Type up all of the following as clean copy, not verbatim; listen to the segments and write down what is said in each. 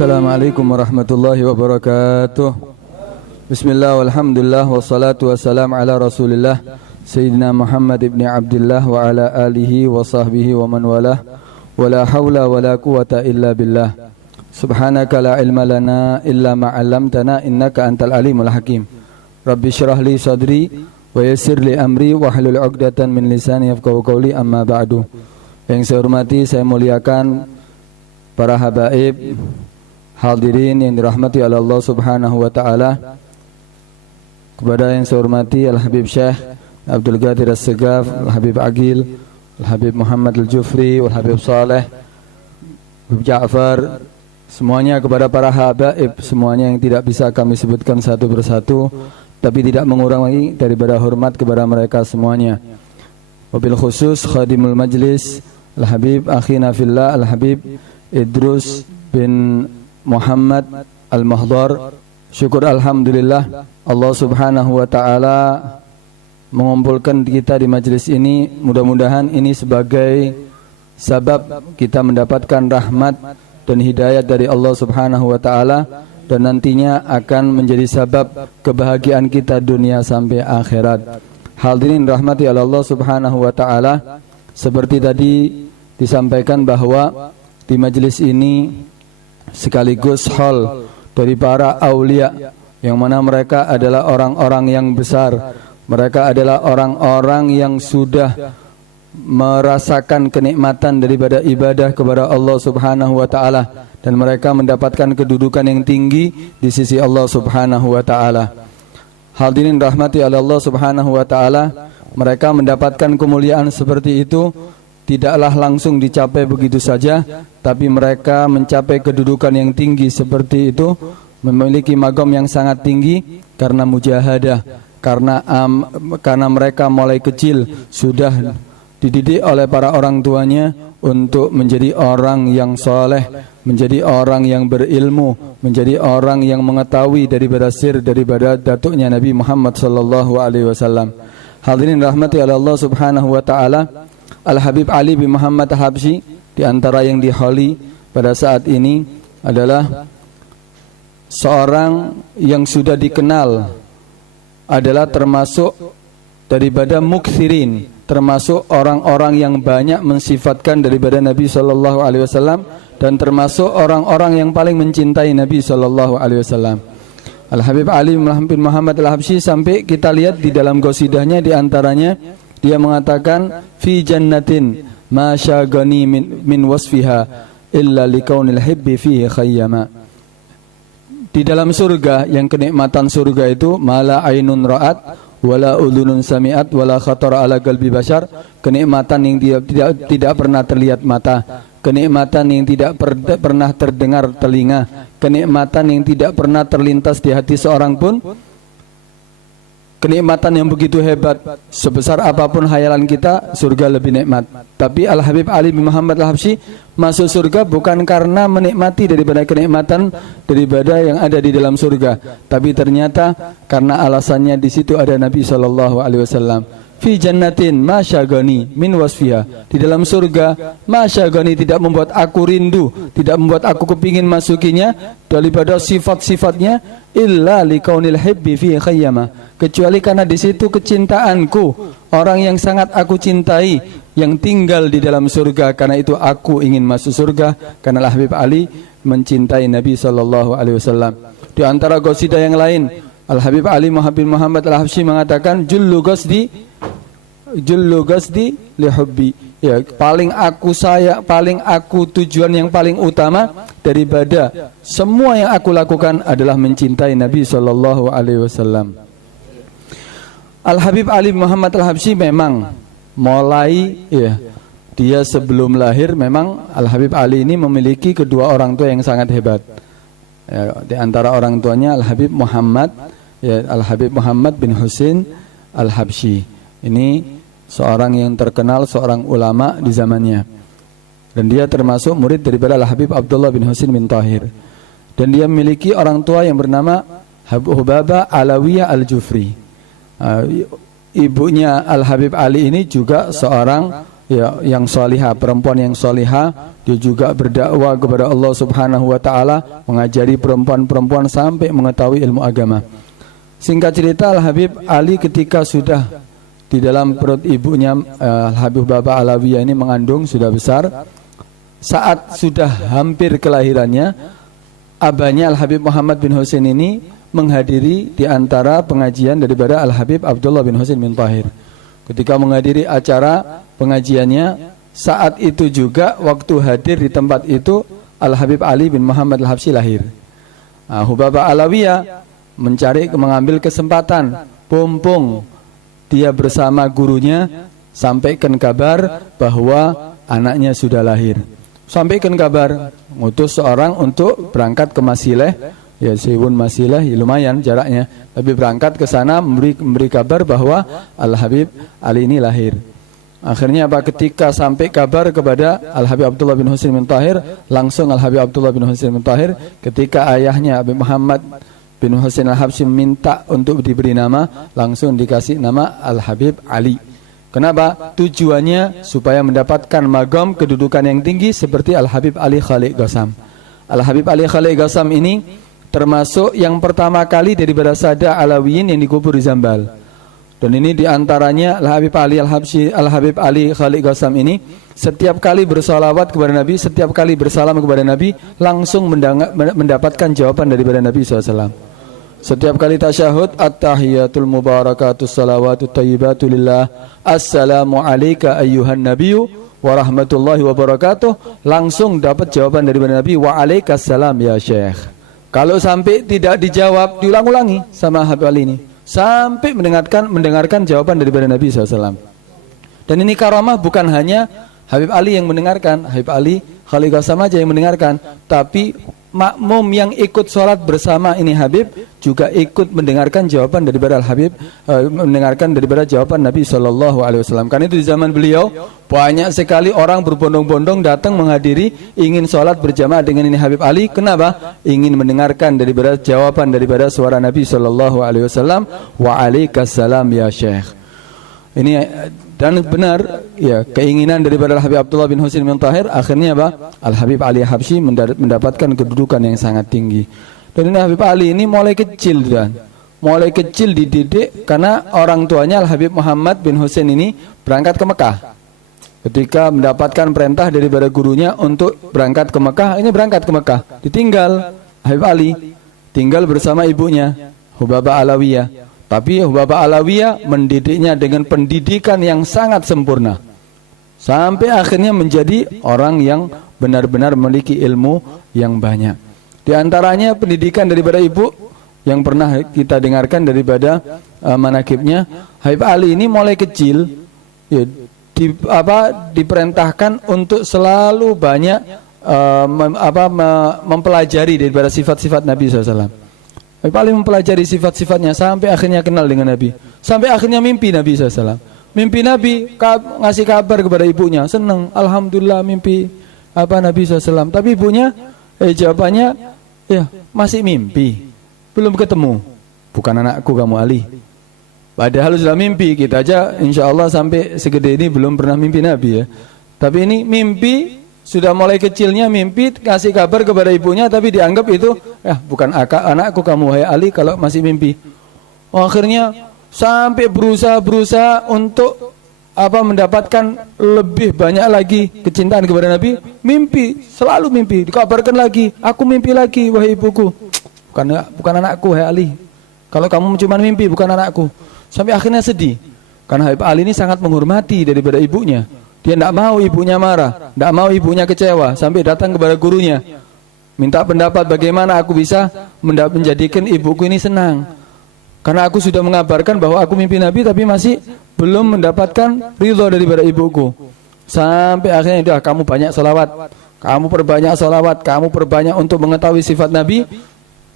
Assalamualaikum warahmatullahi wabarakatuh. Bismillah walhamdulillah wassalatu wassalam ala rasulillah Sayyidina Muhammad ibn Abdullah wa ala alihi wa sahbihi wa man walah. Wa la hawla wa la quwata illa billah. Subhanaka la ilma lana illa ma 'allamtana innaka antal alimul hakim. Rabbi syrah li sadri wa yassir li amri wa hlul 'uqdatan min lisani yafqahu qawli, amma ba'du. Yang saya hormati, saya muliakan para habaib, hadirin yang dirahmati oleh Allah Subhanahu wa taala. Kepada yang saya hormati Al-Habib Syekh Abdul Qadir As-Segaf, Al-Habib Agil, Al-Habib Muhammad Al-Jufri, Al-Habib Saleh, Habib Ja'far, semuanya kepada para habaib, semuanya yang tidak bisa kami sebutkan satu persatu, tapi tidak mengurangi daripada hormat kepada mereka semuanya. Wabil khusus khadimul majlis Al-Habib Akhina Fillah Al-Habib Idrus bin Muhammad Al-Mahdar. Syukur alhamdulillah Allah Subhanahu wa taala mengumpulkan kita di majelis ini. Mudah-mudahan ini sebagai sebab kita mendapatkan rahmat dan hidayah dari Allah Subhanahu wa taala, dan nantinya akan menjadi sebab kebahagiaan kita dunia sampai akhirat. Hadirin rahmati Allah Subhanahu wa taala, seperti tadi disampaikan bahwa di majelis ini sekaligus hall dari para aulia, yang mana mereka adalah orang-orang yang besar. Mereka adalah orang-orang yang sudah merasakan kenikmatan daripada ibadah kepada Allah Subhanahu wa taala, dan mereka mendapatkan kedudukan yang tinggi di sisi Allah Subhanahu wa taala. Hadirin rahmati Allah Subhanahu wa taala, mereka mendapatkan kemuliaan seperti itu tidaklah langsung dicapai begitu saja, tapi mereka mencapai kedudukan yang tinggi seperti itu, memiliki magam yang sangat tinggi karena mujahadah, karena mereka mulai kecil sudah dididik oleh para orang tuanya untuk menjadi orang yang soleh, menjadi orang yang berilmu, menjadi orang yang mengetahui daripada sir daripada datuknya Nabi Muhammad sallallahu alaihi wasallam. Hadirin rahmati Allah Subhanahu wa taala, Al-Habib Ali bin Muhammad Habsyi di antara yang diholi pada saat ini adalah seorang yang sudah dikenal, adalah termasuk daripada mukthirin, termasuk orang-orang yang banyak mensifatkan daripada Nabi sallallahu alaihi wasallam, dan termasuk orang-orang yang paling mencintai Nabi sallallahu alaihi wasallam. Al-Habib Ali bin Muhammad Al-Habsyi, sampai kita lihat di dalam qasidahnya, di antaranya dia mengatakan fi jannatin ma syagani min wasfiha illa likaunil hibbi fihi khayyama. Di dalam surga, yang kenikmatan surga itu mala ainun ra'at wala udhunun sami'at wala khatara ala qalbi bashar, kenikmatan yang tidak pernah terlihat mata, kenikmatan yang tidak pernah terdengar telinga, kenikmatan yang tidak pernah terlintas di hati seorang pun. Kenikmatan yang begitu hebat, sebesar apapun hayalan kita, surga lebih nikmat. Tapi Al-Habib Ali bin Muhammad Al-Habsyi masuk surga bukan karena menikmati daripada kenikmatan daripada yang ada di dalam surga, tapi ternyata karena alasannya di situ ada Nabi sallallahu alaihi wasallam. Fi jannatin ma syagani min wasfiha, di dalam surga ma syagani, tidak membuat aku rindu, tidak membuat aku kepingin masukinya daripada sifat-sifatnya, illa likaunil hibbi fi khayyama, kecuali karena di situ kecintaanku, orang yang sangat aku cintai yang tinggal di dalam surga, karena itu aku ingin masuk surga, karena Al-Habib Ali mencintai Nabi sallallahu alaihi wasallam. Di antara qasidah yang lain, Al-Habib Ali bin Muhammad Al-Habsyi mengatakan jullu qasdi li hubbi, ya, paling aku sayang, paling aku tujuan yang paling utama daripada semua yang aku lakukan adalah mencintai Nabi sallallahu alaihi wasallam. Al-Habib Ali Muhammad Al-Habsyi memang mulai, ya, dia sebelum lahir memang Al-Habib Ali ini memiliki kedua orang tua yang sangat hebat. Ya, di antara orang tuanya Al-Habib Muhammad, ya, Al-Habib Muhammad bin Husain Al-Habsyi. Ini seorang yang terkenal, seorang ulama di zamannya. Dan dia termasuk murid daripada Al-Habib Abdullah bin Husain bin Tahir. Dan dia memiliki orang tua yang bernama Hubaba Alawiyah Al-Jufri. Ibunya Al-Habib Ali ini juga seorang ya yang salihah, perempuan yang salihah. Dia juga berdakwah kepada Allah Subhanahu wa taala, mengajari perempuan-perempuan sampai mengetahui ilmu agama. Singkat cerita, Al-Habib Ali ketika sudah di dalam perut ibunya, Al-Habib Baba Alawiyah ini mengandung, sudah besar. Saat sudah hampir kelahirannya, abahnya Al-Habib Muhammad bin Husain ini menghadiri di antara pengajian daripada Al-Habib Abdullah bin Husain bin Tahir. Ketika menghadiri acara pengajiannya, saat itu juga waktu hadir di tempat itu Al-Habib Ali bin Muhammad Al-Habsyi lahir. Hubaba Alawiyah mengambil kesempatan, pompong dia bersama gurunya sampaikan kabar bahwa anaknya sudah lahir. Sampaikan kabar, ngutus seorang untuk berangkat ke Masileh, ya Siwun Masileh, ya lumayan jaraknya, tapi berangkat ke sana memberi kabar bahwa Al-Habib Ali ini lahir. Akhirnya ketika sampai kabar kepada Al-Habib Abdullah bin Husain bin Tahir, langsung Al-Habib Abdullah bin Husain bin Tahir ketika ayahnya Habib Muhammad bin Husain Al-Habsyi minta untuk diberi nama, langsung dikasih nama Al-Habib Ali. Kenapa? Tujuannya supaya mendapatkan magam kedudukan yang tinggi seperti Al-Habib Ali Khalid Ghasam. Al-Habib Ali Khalid Ghasam ini termasuk yang pertama kali daripada Sada Alawiyin yang dikubur di Zambal. Dan ini diantaranya Al-Habib Ali Al-Habsyi, Al-Habib Ali Khalid Ghasam ini setiap kali bersalawat kepada Nabi, setiap kali bersalam kepada Nabi, langsung mendapatkan jawaban daripada Nabi SAW. Setiap kali tasyahud, at-tahiyatul mubarakatus salawatut tayyibatu lillah, assalamu alayka ayyuhan nabiyyu wa rahmatullahi wa barakatuh, langsung dapat jawaban daripada Nabi, wa alaikassalam ya Syekh. Kalau sampai tidak dijawab, diulang-ulangi sama Habib Ali ini sampai mendengarkan jawaban daripada Nabi SAW. Dan ini karamah bukan hanya Habib Ali yang mendengarkan, Habib Ali Khalid Ghasam aja yang mendengarkan, tapi makmum yang ikut sholat bersama ini Habib juga ikut mendengarkan jawaban daripada Al-Habib, mendengarkan daripada jawaban Nabi SAW. Karena itu di zaman beliau banyak sekali orang berbondong-bondong datang menghadiri, ingin sholat berjamaah dengan ini Habib Ali. Kenapa? Ingin mendengarkan daripada jawaban daripada suara Nabi SAW. Wa alaikassalam ya Syekh. Ini dan benar ya, keinginan daripada Al-Habib Abdullah bin Husain bin Tahir, akhirnya Al-Habib Ali Habsyi mendapatkan kedudukan yang sangat tinggi. Dan ini Habib Ali ini mulai kecil dididik karena orang tuanya Al-Habib Muhammad bin Husain ini berangkat ke Mekah. Ketika mendapatkan perintah daripada gurunya untuk berangkat ke Mekah, ini berangkat ke Mekah, ditinggal Habib Ali, tinggal bersama ibunya Hubaba Alawiyah. Tapi Hubaba Alawiyah mendidiknya dengan pendidikan yang sangat sempurna, sampai akhirnya menjadi orang yang benar-benar memiliki ilmu yang banyak. Di antaranya pendidikan daripada ibu yang pernah kita dengarkan daripada manakibnya, Habib Ali ini mulai kecil ya, diperintahkan untuk selalu banyak mempelajari daripada sifat-sifat Nabi SAW. Habib Ali mempelajari sifat-sifatnya sampai akhirnya kenal dengan Nabi, sampai akhirnya mimpi Nabi SAW. Mimpi Nabi, ngasih kabar kepada ibunya, senang, alhamdulillah mimpi Nabi SAW. Tapi ibunya jawabannya, ya masih mimpi, belum ketemu. Bukan anakku kamu Ali. Padahal sudah mimpi, kita aja insya Allah sampai segede ini belum pernah mimpi Nabi ya. Tapi ini mimpi, sudah mulai kecilnya mimpi, kasih kabar kepada ibunya, tapi dianggap itu bukan anakku kamu hai Ali kalau masih mimpi. Akhirnya sampai berusaha untuk mendapatkan lebih banyak lagi kecintaan kepada Nabi. Mimpi, selalu mimpi, dikabarkan lagi, aku mimpi lagi wahai ibuku, bukan anakku hai Ali, kalau kamu cuma mimpi bukan anakku. Sampai akhirnya sedih karena Habib Ali ini sangat menghormati daripada ibunya. Dia tidak mau ibunya marah, tidak mau ibunya kecewa, sampai datang kepada gurunya, minta pendapat bagaimana aku bisa menjadikan ibuku ini senang. Karena aku sudah mengabarkan bahwa aku mimpi Nabi, tapi masih belum mendapatkan ridho daripada ibuku. Sampai akhirnya, kamu banyak salawat, kamu perbanyak untuk mengetahui sifat Nabi,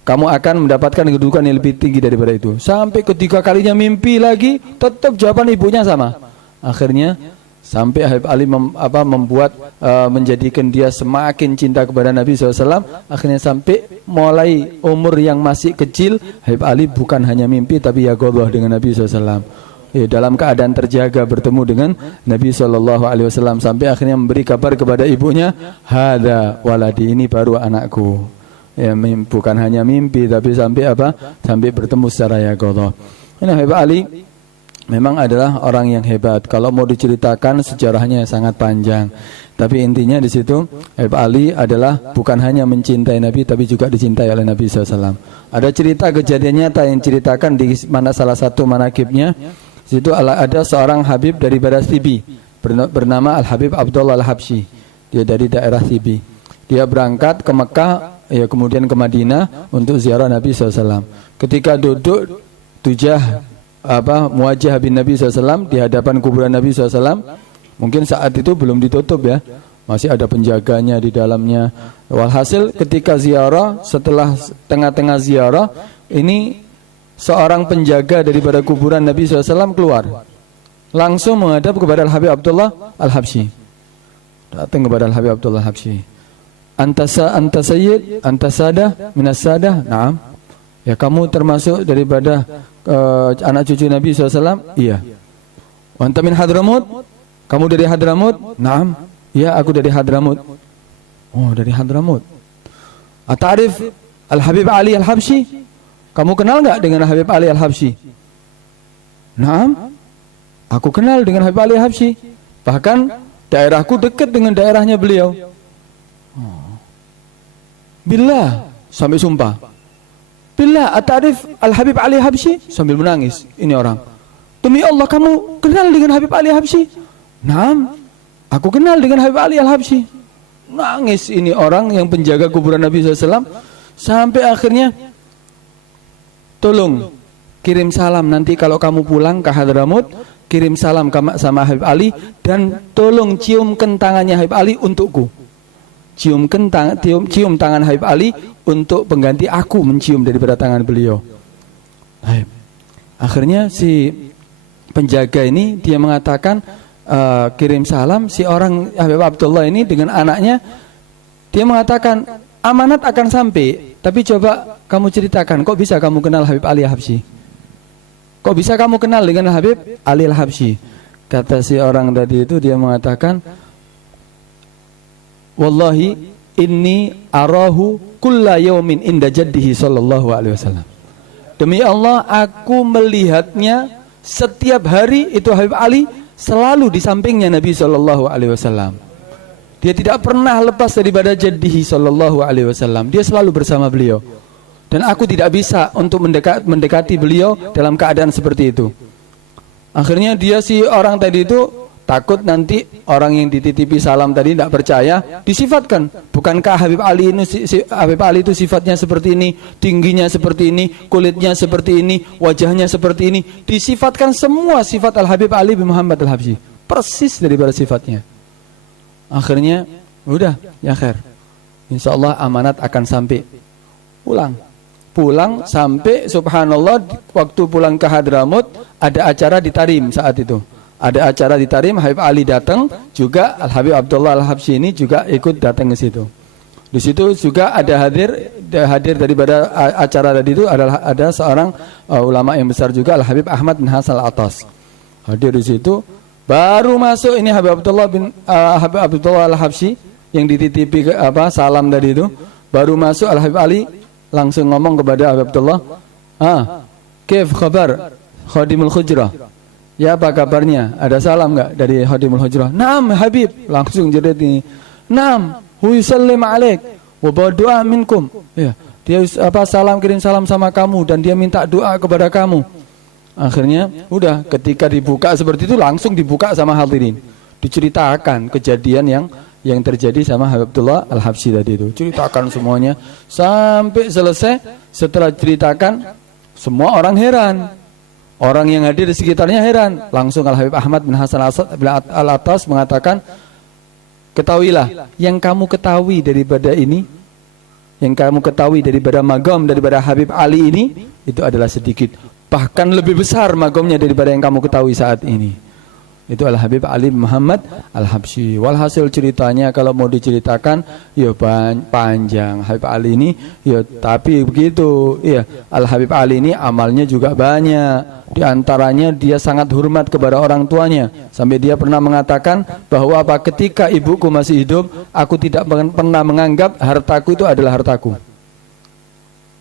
kamu akan mendapatkan kedudukan yang lebih tinggi daripada itu. Sampai ketiga kalinya mimpi lagi, tetap jawaban ibunya sama. Akhirnya sampai Habib Ali menjadikan dia semakin cinta kepada Nabi SAW. Akhirnya sampai mulai umur yang masih kecil, Habib Ali bukan hanya mimpi tapi ya godoh dengan Nabi SAW. dalam keadaan terjaga bertemu dengan Nabi SAW sampai akhirnya memberi kabar kepada ibunya, hada waladi, ini baru anakku. Ya, bukan hanya mimpi tapi sampai apa? Sampai bertemu secara yaqadhah. Ini Habib Ali memang adalah orang yang hebat. Kalau mau diceritakan sejarahnya sangat panjang. Tapi intinya di situ Habib Ali adalah bukan hanya mencintai Nabi tapi juga dicintai oleh Nabi SAW. Ada cerita kejadian nyata yang ceritakan di mana salah satu manakibnya. Di situ ada seorang Habib dari daerah Thibi bernama Al Habib Abdullah Al Habsyi. Dia dari daerah Thibi. Dia berangkat ke Mekah, ya kemudian ke Madinah untuk ziarah Nabi SAW. Ketika duduk muwajjah bin Nabi SAW di hadapan kuburan Nabi SAW. Mungkin saat itu belum ditutup ya, masih ada penjaganya di dalamnya. Walhasil ketika ziarah, setelah tengah-tengah ziarah, ini seorang penjaga daripada kuburan Nabi SAW keluar, langsung menghadap kepada Al Habib Abdullah Al Habsyi. Datang kepada Al Habib Abdullah Al Habsyi. Anta sayyid, anta sadah, minas sadah. Naam. Ya, kamu termasuk daripada anak cucu Nabi SAW? Iya. Wa anta min Hadramut? Kamu dari Hadramut? Naam. Ya, aku dari Hadramut. Oh, dari Hadramut. Ata'rif Al Habib Ali Al Habsyi? Kamu kenal enggak dengan Al Habib Ali Al Habsyi? Naam. Aku kenal dengan Habib Ali Al Habsyi. Bahkan daerahku dekat dengan daerahnya beliau. Billah, sampai sumpah. Billah, ata'rif Al Habib Ali Al Habsyi? Sambil menangis ini orang. Demi Allah, kamu kenal dengan Habib Ali Al Habsyi? Naam, aku kenal dengan Habib Ali Al Habsyi. Nangis ini orang yang penjaga kuburan Nabi SAW. Sampai akhirnya, tolong kirim salam nanti kalau kamu pulang ke Hadramut, kirim salam sama Habib Ali, dan tolong ciumkan tangannya Habib Ali untukku. Cium tangan Habib Ali untuk pengganti aku mencium daripada tangan beliau. Akhirnya si penjaga ini dia mengatakan, kirim salam. Si orang Habib Abdullah ini dengan anaknya, dia mengatakan amanat akan sampai, tapi coba kamu ceritakan, kok bisa kamu kenal Habib Ali Al Habsyi? Kok bisa kamu kenal dengan Habib Ali Al Habsyi? Kata si orang tadi itu, dia mengatakan, wallahi inni arahu kulla yaumin inda jaddihi sallallahu alaihi wasallam. Demi Allah, aku melihatnya setiap hari itu Habib Ali selalu di sampingnya Nabi Shallallahu Alaihi Wasallam. Dia tidak pernah lepas daripada jaddihi Shallallahu Alaihi Wasallam. Dia selalu bersama beliau. Dan aku tidak bisa untuk mendekati beliau dalam keadaan seperti itu. Akhirnya dia si orang tadi itu takut nanti orang yang dititipi salam tadi tidak percaya, disifatkan. Bukankah Habib Ali Habib Ali itu sifatnya seperti ini, tingginya seperti ini, kulitnya seperti ini, wajahnya seperti ini. Disifatkan semua sifat Al Habib Ali bin Muhammad Al Habsyi, persis daripada sifatnya. Akhirnya, udah, ya khair. Insya Allah amanat akan sampai. Pulang sampai, subhanallah, waktu pulang ke Hadramut ada acara di Tarim saat itu. Ada acara di Tarim, Habib Ali datang, juga Al Habib Abdullah Al Habsyi ini juga ikut datang ke situ. Di situ juga ada hadir daripada acara tadi itu adalah ada seorang ulama yang besar juga, Al Habib Ahmad bin Hasan Al Atas. Hadir di situ, baru masuk ini Habib Abdullah Al Habsyi yang dititipi salam tadi itu, baru masuk Al Habib Ali langsung ngomong kepada Habib Abdullah, "Kaif khabar Khadimul Hujrah?" Ya, apa kabarnya? Ada salam enggak dari Khadimul Hujrah? Naam Habib, langsung jerit ini. Naam, hu yusallim alaik wa doa minkum. Ya, dia salam, kirim salam sama kamu dan dia minta doa kepada kamu. Akhirnya udah ketika dibuka seperti itu langsung dibuka sama hadirin. Diceritakan kejadian yang terjadi sama Habib Abdullah Al Habsyi tadi itu. Ceritakan semuanya sampai selesai. Setelah ceritakan, semua orang heran. Orang yang hadir di sekitarnya heran. Langsung Al Habib Ahmad bin Hasan Al Atas mengatakan, ketahuilah, yang kamu ketahui daripada ini, yang kamu ketahui daripada magam daripada Habib Ali ini, itu adalah sedikit. Bahkan lebih besar magamnya daripada yang kamu ketahui saat ini. Itu Al-Habib Ali Muhammad Al-Habsyi. Walhasil ceritanya kalau mau diceritakan ya panjang. Habib Ali ini ya tapi begitu. Ya, Al-Habib Ali ini amalnya juga banyak. Di antaranya dia sangat hormat kepada orang tuanya. Sampai dia pernah mengatakan bahwa ketika ibuku masih hidup, aku tidak pernah menganggap hartaku itu adalah hartaku.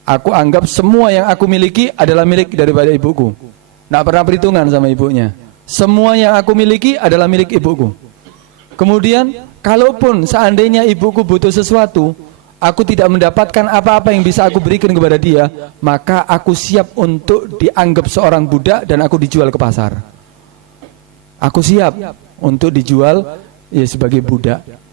Aku anggap semua yang aku miliki adalah milik daripada ibuku. Tidak pernah perhitungan sama ibunya. Semua yang aku miliki adalah milik ibuku. Kemudian, kalaupun seandainya ibuku butuh sesuatu, aku tidak mendapatkan apa-apa yang bisa aku berikan kepada dia, maka aku siap untuk dianggap seorang budak dan aku dijual ke pasar. Aku siap untuk dijual ya sebagai budak.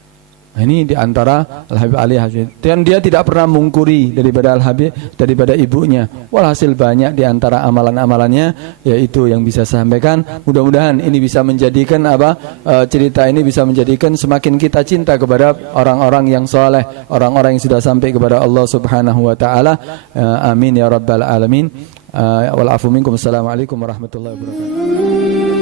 Nah, ini diantara Al-Habib Ali Habsyi. Dan dia tidak pernah mungkuri daripada Al-Habib, daripada ibunya. Walhasil banyak diantara amalan-amalannya, yaitu yang bisa saya sampaikan. Mudah-mudahan ini bisa menjadikan cerita ini bisa menjadikan semakin kita cinta kepada orang-orang yang soleh, orang-orang yang sudah sampai kepada Allah Subhanahu Wa Taala. Amin ya Rabbal Alamin. Wal afu minkum. Assalamualaikum warahmatullahi wabarakatuh.